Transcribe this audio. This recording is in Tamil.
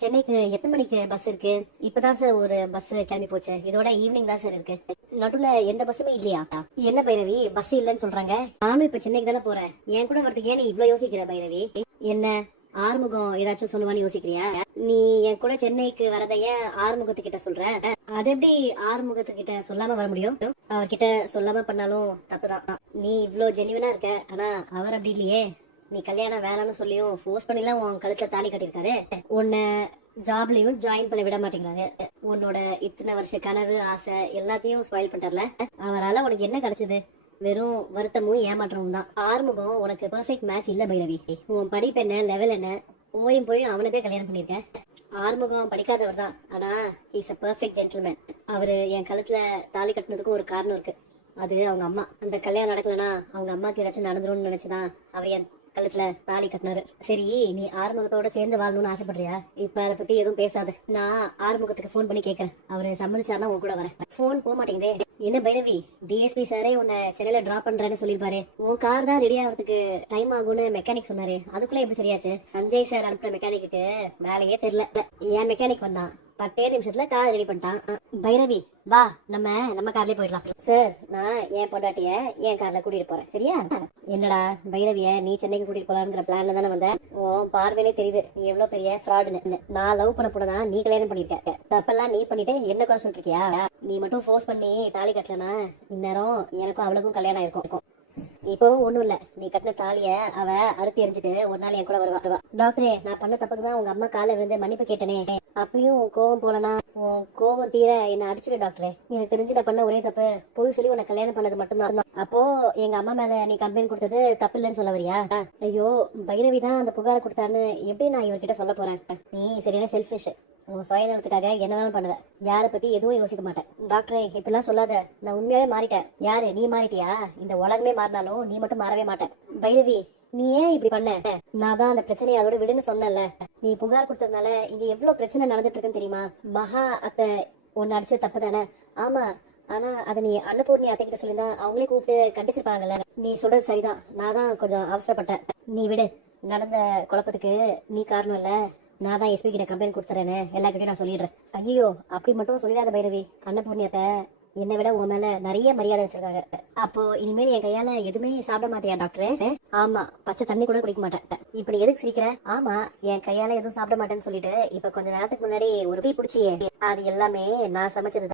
சென்னைக்கு எத்தனை மணிக்கு பஸ் இருக்கு? இப்பதான் சார் ஒரு பஸ் கிளம்பி போச்சு. இதோட ஈவினிங் தான் சார் இருக்கு. நடுவுல எந்த பஸ்ஸுமே இல்லையா? என்ன பைரவி? பஸ் இல்லைன்னு சொல்றாங்க. நானும் இப்ப சென்னைக்கு தானே போறேன். என் கூட வரதுக்கு ஏன் நீ யோசிக்கிற பைரவி? என்ன? ஆறுமுகம் ஏதாச்சும் சொல்லுவான்னு யோசிக்கிறியா? நீ என் கூட சென்னைக்கு வரத ஏன் ஆறுமுகத்துக்கிட்ட சொல்ற? அது எப்படி ஆறுமுகத்துக்கிட்ட சொல்லாம வர முடியும்? அவர்கிட்ட சொல்லாம பண்ணாலும் தப்புதான். நீ இவ்ளோ ஜெனிவனா இருக்க. ஆனா அவர் அப்படி இல்லையே. நீ கல்யாணம் வேணாம்னு சொல்லியும் ஃபோர்ஸ் பண்ணிலாம் உன் கழுத்துல தாலி கட்டியிருக்காரு. உன்னை ஜாப்லயும் ஜாயின் பண்ண விட மாட்டேங்கிறாங்க. உன்னோட இத்தனை வருஷ கனவு ஆசை எல்லாத்தையும் ஸ்பாயில் பண்ணிட்டார்ல. அவரால் உனக்கு என்ன கிடைச்சது? வெறும் வருத்தமும் ஏமாற்றமும் தான். ஆறுமுகம் உனக்கு பெர்ஃபெக்ட் மேட்ச் இல்ல பைரவி. உன் படிப்பு என்ன லெவல் என்ன? போயும் போயும் அவனுக்கே கல்யாணம் பண்ணியிருக்கேன் ஆறுமுகம் படிக்காதவர் தான். ஆனா இஸ் அ பர்ஃபெக்ட் ஜென்டில்மேன் அவரு என் கழுத்துல தாலி கட்டினதுக்கும் ஒரு காரணம் இருக்கு. அது அவங்க அம்மா. அந்த கல்யாணம் நடக்கலனா அவங்க அம்மாக்கு ஏதாச்சும் நடந்துரும்னு நினைச்சுதான் அவர் என் கழுத்துல தாலி கட்டினாரு. சரி நீ ஆறுமுகத்தோட சேர்ந்து வாழணும்னு ஆசைப்படுறியா? இப்ப அதை பத்தி எதுவும் பேசாத. நான் ஆறுமுகத்துக்கு போன் பண்ணி கேக்குறேன். அவரு சம்மதிச்சாருன்னா உன் கூட வரேன். ஃபோன் போக மாட்டேங்குதே. என்ன பைரவி டிஎஸ்பி சாரே உன்னை சென்னையில டிராப் பண்றேன்னு சொல்லிருப்பாரு உன் கார் தான் ரெடி ஆகிறதுக்கு டைம் ஆகும்னு மெக்கானிக் சொன்னாரு. அதுக்குள்ள எப்படி சரியாச்சு? சஞ்சய் சார் அனுப்புன மெக்கானிக்கு வேலையே தெரியல. என் மெக்கானிக் வந்தான். பத்தே நிமிஷத்துல கார் ரெடி பண்ணிட்டான். பைரவி வா நம்ம நம்ம கார்லயே போயிடலாம். சார் நான் என் பொண்டாட்டிய என் கார்ல கூட்டிட்டு போறேன். சரியா? என்னடா பைரவிய நீ சென்னைக்கு கூட்டிட்டு போலாங்கிற பிளான்ல தானே வந்த? உன் பார்வையிலே தெரியுது நீ எவ்வளவு பெரிய ஃப்ராடுன்னு நான் லவ் பண்ண போனதான் நீ கல்யாணம் பண்ணிருக்க தப்பெல்லாம் நீ பண்ணிட்டு என்ன குறை சொல்லிருக்கியா நீ மட்டும் ஃபோர்ஸ் பண்ணி தாலி கட்டலனா இந்நேரம் எனக்கும் அவளுக்கும் கல்யாணம் இருக்கும். இப்போ ஒண்ணும் இல்ல. நீ கட்டின தாலிய அவ அறுத்தி எரிஞ்சிட்டு ஒரு நாள் என் கூட வருவா. வருவா. டாக்டரே நான் பண்ண தப்புக்கு தான் உங்க அம்மா காலை விழுந்து மன்னிப்பு கேட்டனே. அப்பயும் உன் கோவம் போலனா உன் கோவம் தீர என்ன அடிச்சிரு டாக்டரே. எனக்கு தெரிஞ்சு நான் பண்ண ஒரே தப்பு. போய் சொல்லி உன்னை கல்யாணம் பண்ணது மட்டும்தான் அப்போ எங்க அம்மா மேல நீ கம்ப்ளைண்ட் கொடுத்தது தப்பு இல்லைன்னு சொல்ல வரியா? ஐயோ பைரவி தான் அந்த புகாரை கொடுத்தான்னு எப்படி நான் இவர்கிட்ட சொல்ல போறேன்? நீ சரியான செல்ஃபிஷ் உன் சுயநலத்துக்காக என்ன வேணாலும் பண்ணுவேன் யாரை பத்தி எதுவும் யோசிக்க மாட்டேன். டாக்டரே இப்படிலாம் சொல்லாத. நான் உண்மையாவே மாறிட்டேன். யாரு? நீ மாறிட்டியா? இந்த உலகமே மாறினாலும் நீ மட்டும் மாறவே மாட்டேன். பைரவி நீ ஏன் இப்படி பண்ண? நான் தான் அந்த பிரச்சனையை அதோட விடுன்னு சொன்னேன்ல. நீ புகார் கொடுத்ததுனால இங்க எவ்வளவு பிரச்சனை நடந்துட்டு இருக்குன்னு தெரியுமா? மகா அத்தை உன்னை அடிச்ச தப்பு தானே? ஆமா. ஆனா அதை நீ அன்னபூர்ணி அத்தை கிட்ட சொல்லியிருந்தா அவங்களே கூப்பிட்டு கண்டிச்சிருப்பாங்கல்ல. நீ சொல்றது சரிதான். நான் தான் கொஞ்சம் அவசரப்பட்டேன். நீ விடு. நடந்த குழப்பத்துக்கு நீ காரணம் இல்ல. நான் தான் எஸ்பி கிட்ட கம்ப்ளைண்ட் கொடுத்துறேன்னு எல்லார்கிட்டயும் நான் சொல்லிடுறேன். ஐயோ அப்படி மட்டும் சொல்லிடாத பைரவி அன்னபூர்ணியத்தை. என்னை விட உன் மேல நிறைய மரியாதை வச்சிருக்காங்க. அப்போ இனிமேல் என் கையால எதுவுமே சாப்பிட மாட்டியா டாக்டர் ஆமா பச்சை தண்ணி கூட குடிக்க மாட்டேன். இப்படி எதுக்கு சிரிக்கிற? ஆமா என் கையால எதுவும் சாப்பிட மாட்டேன்னு சொல்லிட்டு இப்ப கொஞ்ச நேரத்துக்கு முன்னாடி ஒரு பீ பிடிச்சியே. அது எல்லாமே நான் சமைச்சது